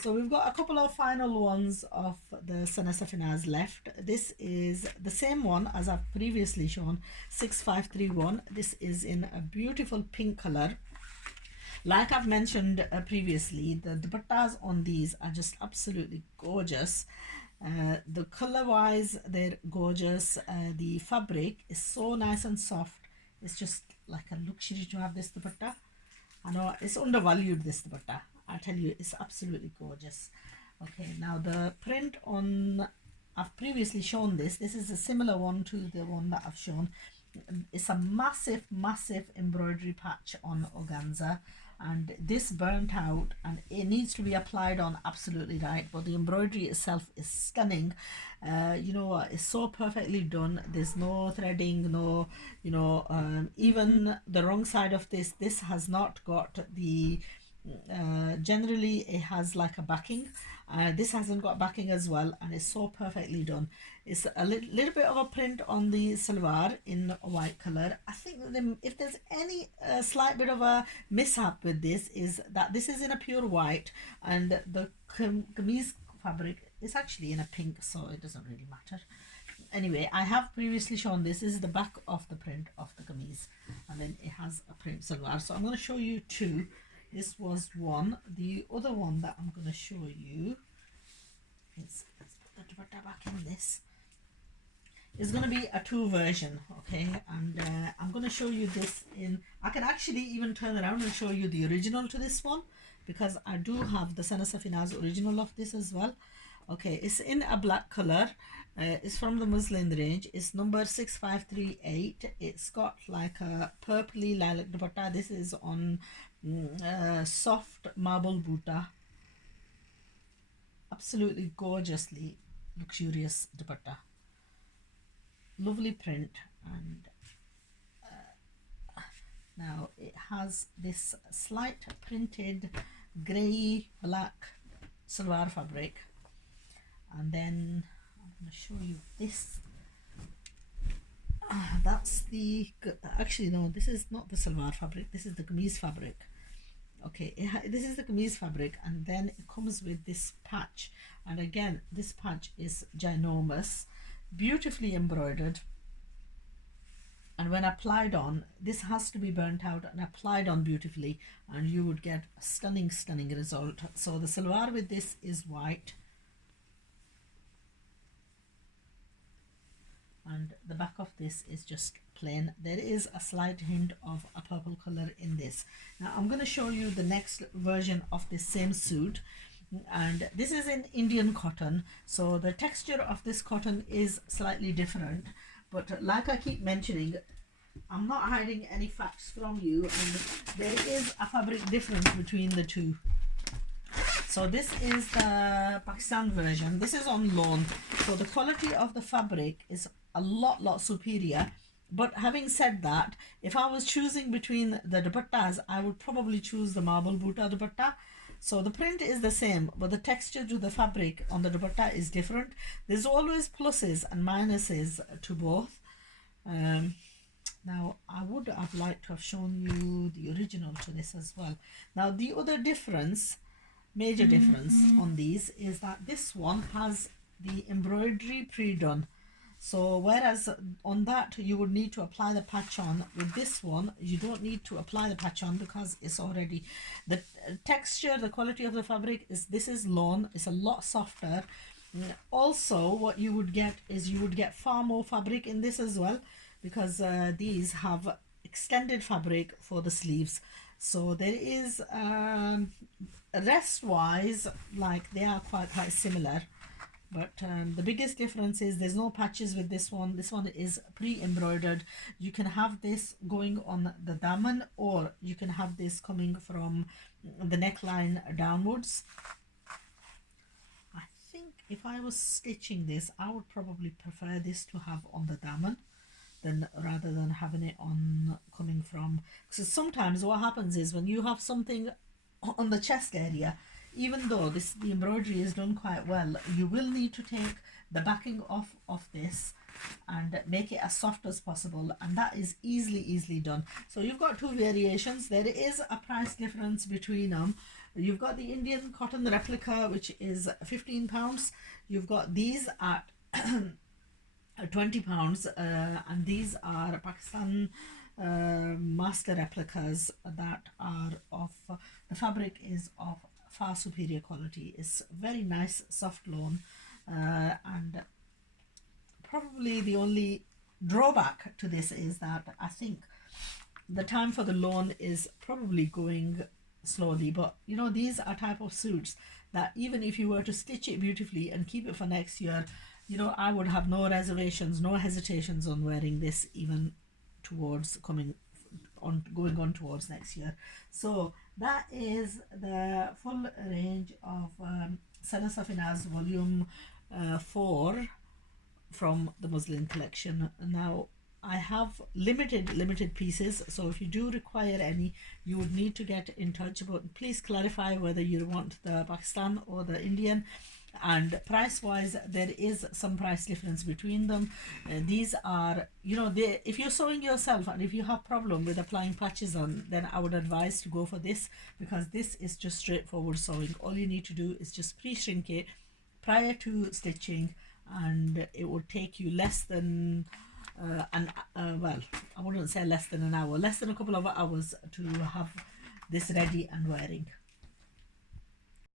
So we've got a couple of final ones of the safinaz left. This is the same one as I've previously shown, 6531. This is in a beautiful pink color. Like I've mentioned previously, the dupattas on these are just absolutely gorgeous. The color wise, they're gorgeous. The fabric is so nice and soft. It's just like a luxury to have this dupatta. I know it's undervalued, this dupatta. I tell you, it's absolutely gorgeous. Okay, now the print on, I've previously shown this. This is a similar one to the one that I've shown. It's a massive embroidery patch on organza, and this burnt out, and it needs to be applied on absolutely right, but the embroidery itself is stunning. You know what, it's so perfectly done. There's no threading, no, you know, even the wrong side of this has not got the generally it has like a backing. This hasn't got backing as well, and it's so perfectly done. It's a little bit of a print on the salwar in a white color. I think if there's any slight bit of a mishap with this is that this is in a pure white, and the kameez fabric is actually in a pink, so it doesn't really matter. Anyway, I have previously shown this. This is the back of the print of the kameez, and then it has a print salwar. So I'm going to show you two. This was one. The other one that I'm going to show you is, let's put the dupatta back in this. It's going to be a two version, okay? And I'm going to show you this in, I can actually even turn around and show you the original to this one, because I do have the safinaz original of this as well. Okay, it's in a black color. It's from the muslin range. It's number 6538. It's got like a purpley lilac dupatta. This is on soft marble buta. Absolutely gorgeously luxurious dupatta. Lovely print, and now it has this slight printed grey black salwar fabric, and then I'm going to show you this. That's the, actually no, this is not the salwar fabric, this is the kameez fabric. Okay, this is the kameez fabric, and then it comes with this patch, and again this patch is ginormous, beautifully embroidered, and when applied on, this has to be burnt out and applied on beautifully, and you would get a stunning result. So the salwar with this is white, and the back of this is just plain. There is a slight hint of a purple color in this. Now I'm going to show you the next version of this same suit, and this is in Indian cotton, so the texture of this cotton is slightly different, but like I keep mentioning, I'm not hiding any facts from you, and there is a fabric difference between the two. So this is the Pakistan version. This is on lawn, so the quality of the fabric is a lot superior. But having said that, if I was choosing between the dupattas, I would probably choose the marble buta dupatta. So the print is the same, but the texture to the fabric on the dupatta is different. There's always pluses and minuses to both. Now I would have liked to have shown you the original to this as well. Now the other difference, major difference on these, is that this one has the embroidery pre-done. So whereas on that you would need to apply the patch on, with this one you don't need to apply the patch on because it's already, the texture, the quality of the fabric is, this is lawn, it's a lot softer. Also what you would get is you would get far more fabric in this as well, because these have extended fabric for the sleeves. So there is rest wise, like they are quite similar. But the biggest difference is there's no patches with this one. This one is pre-embroidered. You can have this going on the daman, or you can have this coming from the neckline downwards. I think if I was stitching this, I would probably prefer this to have on the daman than rather than having it on coming from, because sometimes what happens is when you have something on the chest area, even though the embroidery is done quite well, you will need to take the backing off of this and make it as soft as possible, and that is easily done. So you've got two variations. There is a price difference between them, You've got the Indian cotton replica, which is £15. You've got these at £20, and these are Pakistan master replicas that are of the fabric is of far superior quality. It's very nice soft lawn, and probably the only drawback to this is that I think the time for the loan is probably going slowly. But you know, these are type of suits that even if you were to stitch it beautifully and keep it for next year, you know, I would have no reservations, no hesitations on wearing this even towards coming on, going on towards next year. So that is the full range of Sana Safinaz volume 4 from the muslin collection. Now I have limited pieces, so if you do require any, you would need to get in touch. But please clarify whether you want the Pakistan or the Indian, and price wise there is some price difference between them. These are, you know, they, if you're sewing yourself and if you have problem with applying patches on, then I would advise to go for this, because this is just straightforward sewing. All you need to do is just pre-shrink it prior to stitching, and it would take you less than well, I wouldn't say less than an hour, less than a couple of hours to have this ready and wearing.